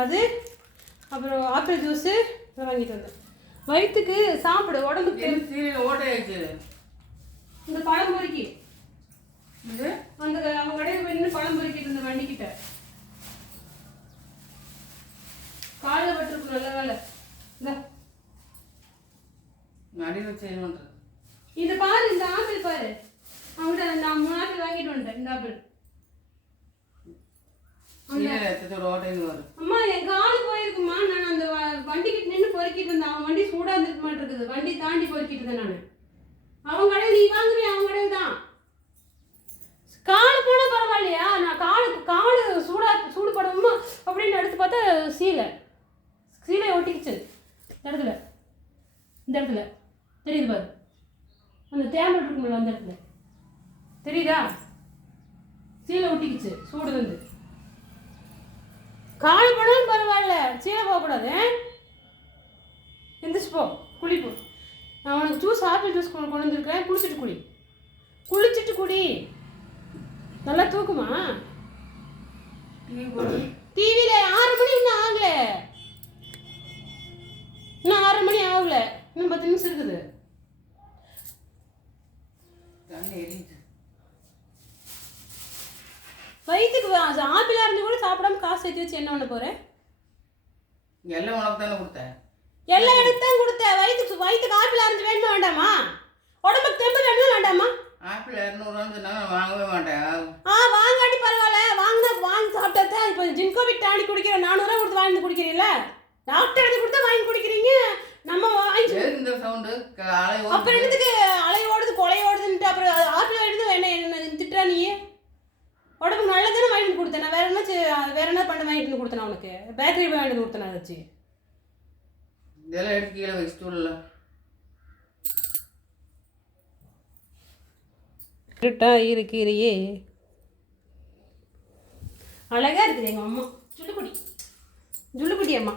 அது அப்புறம் apple juice வாங்கிட்டு வந்தேன். வயிற்றுக்கு சாப்பிடு, உடம்புக்கு ஓட்டையாச்சு. இந்த பழம் பொறுக்கி இது அந்த அவங்க கடையில் போய் நின்று பழம் பொறுக்கிட்டு இருந்த வண்டிக்கிட்ட காலில் பட்டிருக்கும். நல்ல வேலை. இந்த நடிவு செய்யணுன்றது இது பாரு, இந்த ஆப்பிள் பாரு. அவங்கள்ட்ட நான் 3 ஆப்பிள் வாங்கிட்டு வந்துட்டேன். இந்த ஆப்பிள் அம்மா என் காலு போயிருக்குமா. நான் அந்த வண்டிக்கிட்ட நின்று பொறுக்கிட்டு இருந்தேன். அவன் வண்டி சூடாக இருந்துட்டு மாட்டிருக்குது. வண்டி தாண்டி பொறுக்கிட்டு இருந்தேன் நான். அவங்க கடையில் நீ வாங்குவியா? அவங்க கடையில் தான். காலு போனால் பரவாயில்லையா? நான் காலு சூடுபடணுமா அப்படின்னு எடுத்து பார்த்தா சீலை ஒட்டிக்கிச்சு இந்த இடத்துல தெரியுது பாரு. அந்த தேம்பல் இருக்குமில்ல அந்த இடத்துல தெரியுதா? சீலை ஒட்டிக்கிச்சு. சூடு வந்து காலு போனாலும் பரவாயில்ல, சீலை போகக்கூடாது. எந்திரிச்சு போ, குளிப்போ. நான் உனக்கு ஜூஸ் ஆப்பிள் ஜூஸ் கொண்டு வந்துருக்கேன். குளிச்சுட்டு குடி. நல்லா தூக்குமா? டிவியில் 6 மணி இன்னும் ஆகல. இன்னும் 6 மணி ஆகல. இன்னும் 10 நிமிஷம் இருக்குது. வயிற்றுக்கு ஆப்பிளாக இருந்து கூட சாப்பிடாம காசு சேர்த்து வச்சு என்ன பண்ண போகிறேன்? எல்லாம் உனக்கு தானே கொடுத்தேன். எல்லாம் எனக்கு தான் கொடுத்தேன். வயிற்றுக்கு ஆப்பிளாக இருந்து வேணுமா வேண்டாமா? உடம்புக்கு தெம்பு வேணுமா வேண்டாமா? ஆப்பிள் 200 நான் வாங்கவே மாட்டேன். வாங்காட்டி பரவாயில்ல. வாங்கி சாப்பிட்டா இப்போ ஜிம்கோ விட்டு ஆடி குடிக்கிற 400 கொடுத்து வாங்கி குடிக்கிறீங்களா? டாக்டர் எடுத்து கொடுத்தா வாங்கி குடிக்கிறீங்க. நம்ம வாங்கி இந்த சவுண்டு அப்புறம் என்னதுக்கு அலை ஓடுது கொலை ஓடுதுன்ட்டு அப்புறம் ஆப்பிள் எடுத்து என்ன திட்டுறா நீ? உடம்புக்கு நல்லதானே வாங்கிட்டு கொடுத்தேன். நான் வேற என்ன பண்ண வாங்கிட்டு கொடுத்தேன்? உனக்கு பேக்கரி போய் வாங்கிட்டு கொடுத்தேன். அதை வச்சு இதெல்லாம் எடுத்து கீழே வை ஸ்டூலில். இருக்கிறியே அழகா இருக்குது எங்கள் அம்மா. ஜுள்ளுக்குடி அம்மா.